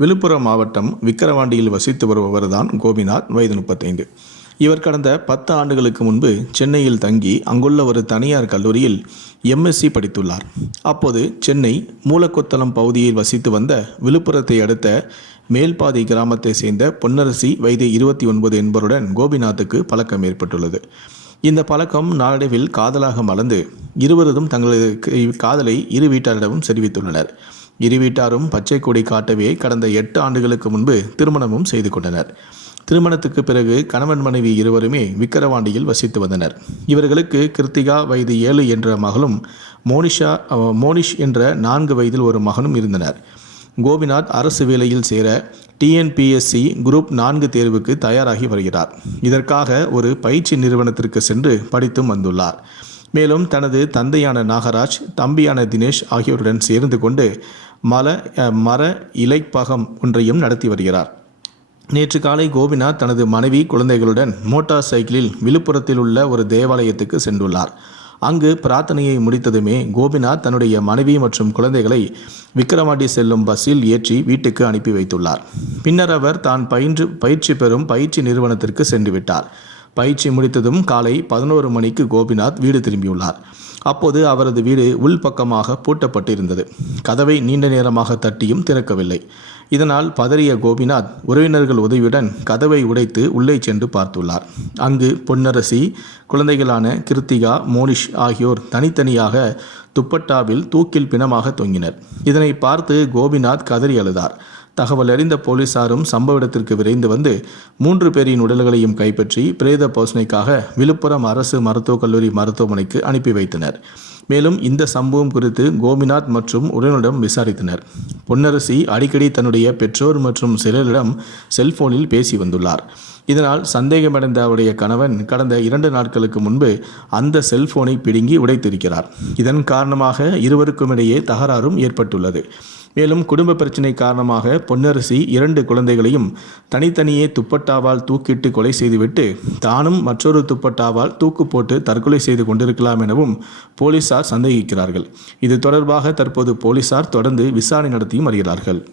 விழுப்புரம் மாவட்டம் விக்கிரவாண்டியில் வசித்து வருபவர்தான் கோபிநாத் வயது முப்பத்தைந்து. இவர் கடந்த பத்து ஆண்டுகளுக்கு முன்பு சென்னையில் தங்கி அங்குள்ள ஒரு தனியார் கல்லூரியில் எம்எஸ்சி படித்துள்ளார். அப்போது சென்னை மூலக்கொத்தளம் பகுதியில் வசித்து வந்த விழுப்புரத்தை அடுத்த மேல்பாதி கிராமத்தை சேர்ந்த பொன்னரசி வயது இருபத்தி ஒன்பது என்பவருடன் கோபிநாத்துக்கு பழக்கம் ஏற்பட்டுள்ளது. இந்த பழக்கம் நாளடைவில் காதலாக மலர்ந்து இருவரதும் தங்களது காதலை இரு வீட்டாரிடமும் தெரிவித்துள்ளனர். இரு வீட்டாரும் பச்சை கொடி காட்டவே கடந்த எட்டு ஆண்டுகளுக்கு முன்பு திருமணமும் செய்து கொண்டனர். திருமணத்துக்கு பிறகு கணவன் மனைவி இருவருமே விக்கிரவாண்டியில் வசித்து வந்தனர். இவர்களுக்கு கிருத்திகா வயது ஏழு என்ற மகளும் மோனிஷா மோனிஷ் என்ற நான்கு வயதில் ஒரு மகனும் இருந்தனர். கோபிநாத் அரசு வேலையில் சேர டிஎன்பிஎஸ்சி குரூப் நான்கு தேர்வுக்கு தயாராகி வருகிறார். இதற்காக ஒரு பயிற்சி நிறுவனத்திற்கு சென்று படித்தும் வந்துள்ளார். மேலும் தனது தந்தையான நாகராஜ் தம்பியான தினேஷ் ஆகியோருடன் சேர்ந்து கொண்டு மல மர இலைப்பகம் ஒன்றையும் நடத்தி வருகிறார். நேற்று காலை கோபிநாத் தனது மனைவி குழந்தைகளுடன் மோட்டார் சைக்கிளில் விழுப்புரத்தில் உள்ள ஒரு தேவாலயத்துக்கு சென்றுள்ளார். அங்கு பிரார்த்தனையை முடித்ததுமே கோபிநாத் தன்னுடைய மனைவி மற்றும் குழந்தைகளை விக்கிரவாண்டி செல்லும் பஸ்ஸில் ஏற்றி வீட்டுக்கு அனுப்பி வைத்துள்ளார். பின்னர் அவர் தான் பயின்று பயிற்சி பெறும் பயிற்சி நிறுவனத்திற்கு சென்றுவிட்டார். பயிற்சி முடித்ததும் காலை பதினோரு மணிக்கு கோபிநாத் வீடு திரும்பியுள்ளார். அப்போது அவரது வீடு உள்பக்கமாக பூட்டப்பட்டிருந்தது. கதவை நீண்ட நேரமாக தட்டியும் திறக்கவில்லை. இதனால் பதறிய கோபிநாத் உறவினர்கள் உதவியுடன் கதவை உடைத்து உள்ளே சென்று பார்த்துள்ளார். அங்கு பொன்னரசி குழந்தைகளான கிருத்திகா மோனிஷ் ஆகியோர் தனித்தனியாக துப்பட்டாவில் தூக்கில் பிணமாக தொங்கினர். இதனை பார்த்து கோபிநாத் கதறி அழுதார். தகவல் அறிந்த போலீசாரும் சம்பவ இடத்திற்கு விரைந்து வந்து மூன்று பேரின் உடல்களையும் கைப்பற்றி பிரேத போசனைக்காக விழுப்புரம் அரசு மருத்துவக் கல்லூரி மருத்துவமனைக்கு அனுப்பி வைத்தனர். மேலும் இந்த சம்பவம் குறித்து கோபிநாத் மற்றும் உடனிடம் விசாரித்தனர். பொன்னரசி அடிக்கடி தன்னுடைய பெற்றோர் மற்றும் சிலரிடம் செல்போனில் பேசி வந்துள்ளார். இதனால் சந்தேகமடைந்த அவருடைய கணவன் கடந்த இரண்டு நாட்களுக்கு முன்பு அந்த செல்போனை பிடுங்கி உடைத்திருக்கிறார். இதன் காரணமாக இருவருக்கும் இடையே தகராறும் ஏற்பட்டுள்ளது. மேலும் குடும்ப பிரச்சினை காரணமாக பொன்னரசி இரண்டு குழந்தைகளையும் தனித்தனியே துப்பட்டாவால் தூக்கிட்டு கொலை செய்துவிட்டு தானும் மற்றொரு துப்பட்டாவால் தூக்கு போட்டு தற்கொலை செய்து கொண்டிருக்கலாம் எனவும் போலீசார் சந்தேகிக்கிறார்கள். இது தொடர்பாக தற்போது போலீசார் தொடர்ந்து விசாரணை நடத்தியும் வருகிறார்கள்.